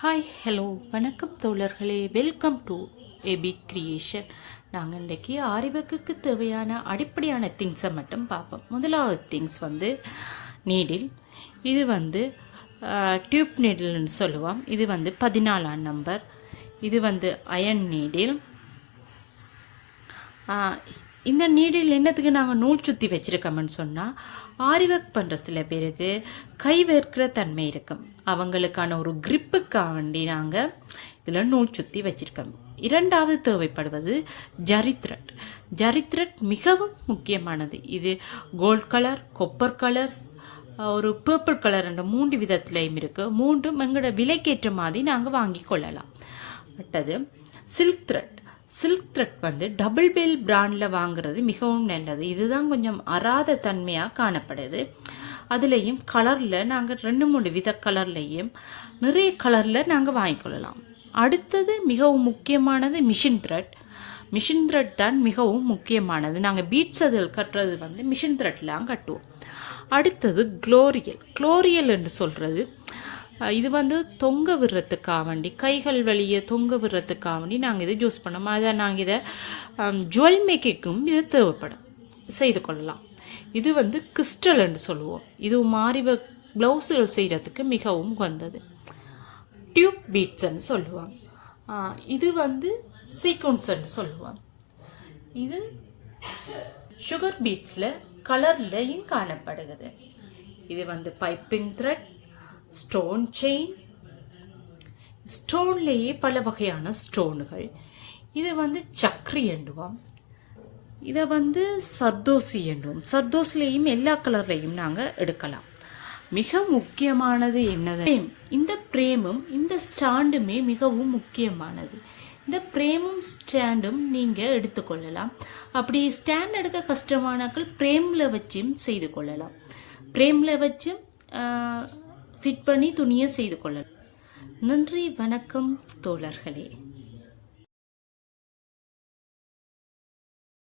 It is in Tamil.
ஹாய் ஹலோ வணக்கம் தோழர்களே, வெல்கம் டு ஏபி கிரியேஷன். நாங்கள் இன்றைக்கி ஆரிவர்க்குக்கு தேவையான அடிப்படையான திங்ஸை மட்டும் பார்ப்போம். முதலாவது திங்ஸ் நீடில். இது டியூப் நீடில்னு சொல்லுவோம். இது 14ஆம் நம்பர். இது அயன் நீடில். இந்த நீடில் என்னத்துக்கு நாங்கள் நூல் சுற்றி வச்சுருக்கோம்னு சொன்னால், ஆரிவர்க் பண்ணுற சில பேருக்கு கை வேர்க்கிற தன்மை இருக்கும். அவங்களுக்கான ஒரு கிரிப்புக்காக வேண்டி நாங்கள் இதில் நூல் சுற்றி வச்சுருக்கோம். இரண்டாவது தேவைப்படுவது ஜரித்ரெட். ஜரித்ரெட் மிகவும் முக்கியமானது. இது கோல்ட் கலர், கொப்பர் கலர்ஸ், ஒரு பர்பிள் கலர் என்ற 3 விதத்துலேயும் இருக்குது. மூன்றும் எங்களோட விலைக்கேற்ற மாதிரி நாங்கள் வாங்கி கொள்ளலாம். மற்றது silk thread. Silk thread double bell பிராண்டில் வாங்குறது மிகவும் நல்லது. இதுதான் கொஞ்சம் அறாத தன்மையாக காணப்படுது. அதுலேயும் கலரில் நாங்கள் 2-3 வித கலர்லேயும் நிறைய கலரில் நாங்கள் வாங்கிக்கொள்ளலாம். அடுத்தது மிகவும் முக்கியமானது மிஷின் த்ரெட். மிஷின் த்ரெட் தான் மிகவும் முக்கியமானது. நாங்கள் பீட்ஸ் அதில் கட்டுறது மிஷின் த்ரெட்லாம் கட்டுவோம். அடுத்தது குளோரியல். குளோரியல் என்று சொல்கிறது இது தொங்க விடுறதுக்காக வேண்டி, கைகள் வழியே தொங்க விடுறதுக்காக வேண்டி நாங்கள் இதை யூஸ் பண்ணோம். அதை நாங்கள் இதை ஜுவல் மேக்கிங்கும் இது தேவைப்படும், செய்து கொள்ளலாம். இது கிறிஸ்டல் என்று சொல்லுவோம். இது மாறி ப்ளவுஸுகள் செய்கிறதுக்கு மிகவும் வந்தது. டியூப் பீட்ஸ்ன்னு சொல்லுவோம். இது சீக்வன்ஸ்ன்னு சொல்லுவோம். இது சுகர் பீட்ஸில் கலர்லையும் காணப்படுகிறது. இது பைப்பிங் த்ரெட், ஸ்டோன் செயின். ஸ்டோன்லேயே பல வகையான ஸ்டோனுகள். இது சக்ரி எண்ணுவோம். இதை சர்தோசி எண்ணுவோம். சர்தோசிலையும் எல்லா கலர்லையும் நாங்கள் எடுக்கலாம். மிக முக்கியமானது என்னது, இந்த பிரேமும் இந்த ஸ்டாண்டுமே மிகவும் முக்கியமானது. இந்த பிரேமும் ஸ்டாண்டும் நீங்கள் எடுத்துக்கொள்ளலாம். அப்படி ஸ்டாண்ட் எடுக்க கஷ்டமானாக்கள் பிரேமில் வச்சும் செய்து கொள்ளலாம். பிரேமில் வச்சும் ஃபிட் பண்ணி துணியை செய்து கொள்ளலாம். நன்றி, வணக்கம் தோழர்களே.